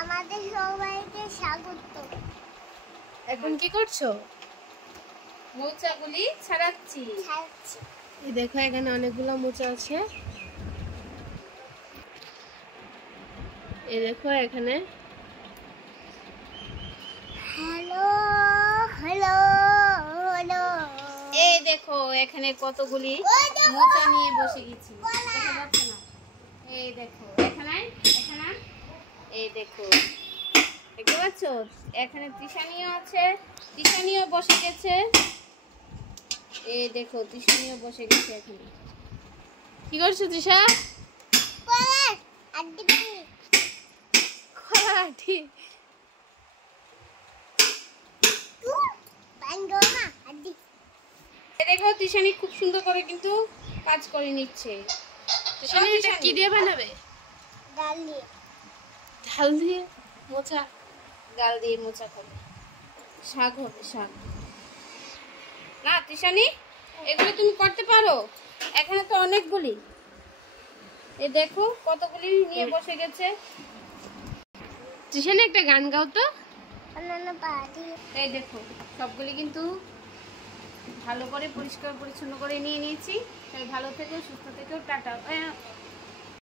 আমাদের সবাইকে স্বাগত। এখন কি করছো? মোচাগুলি ছাড়াচ্ছি। এই দেখো এখানে অনেকগুলো মোচা আছে। এই দেখো এখানে। Hello hello hello. এই দেখো এখানে কতগুলি মোচা নিয়ে বসে গেছি। দেখা যাচ্ছে না? এই দেখো এখানে এখানে এই দেখো দেখতে পাচ্ছ? এখানে তৃষানিও আছে, তৃষানিও বসে গেছে। এই দেখো তৃষানিও বসে গেছে এখানে। কি করছো তৃষা? দেখো তৃষানি খুব সুন্দর করে কিন্তু কাজ করে নিচ্ছে। তৃষানি এটা কি দিয়ে বানাবে? ডাল দিয়ে। ডাল দিয়ে মোচা? ডাল দিয়ে মোচা খাবে, শাক হবে শাক। না তৃষানি এগুলো তুমি করতে পারো? এখানে তো অনেকগুলি। এই দেখো কতগুলি নিয়ে বসে গেছে। তৃষানি একটা গান গাও তো। এই দেখো সবগুলি কিন্তু ভালো করে পরিষ্কার পরিচ্ছন্ন করে নিয়ে নিয়েছি। তাই ভালো থেকো, সুস্থ থেকো, টাটা।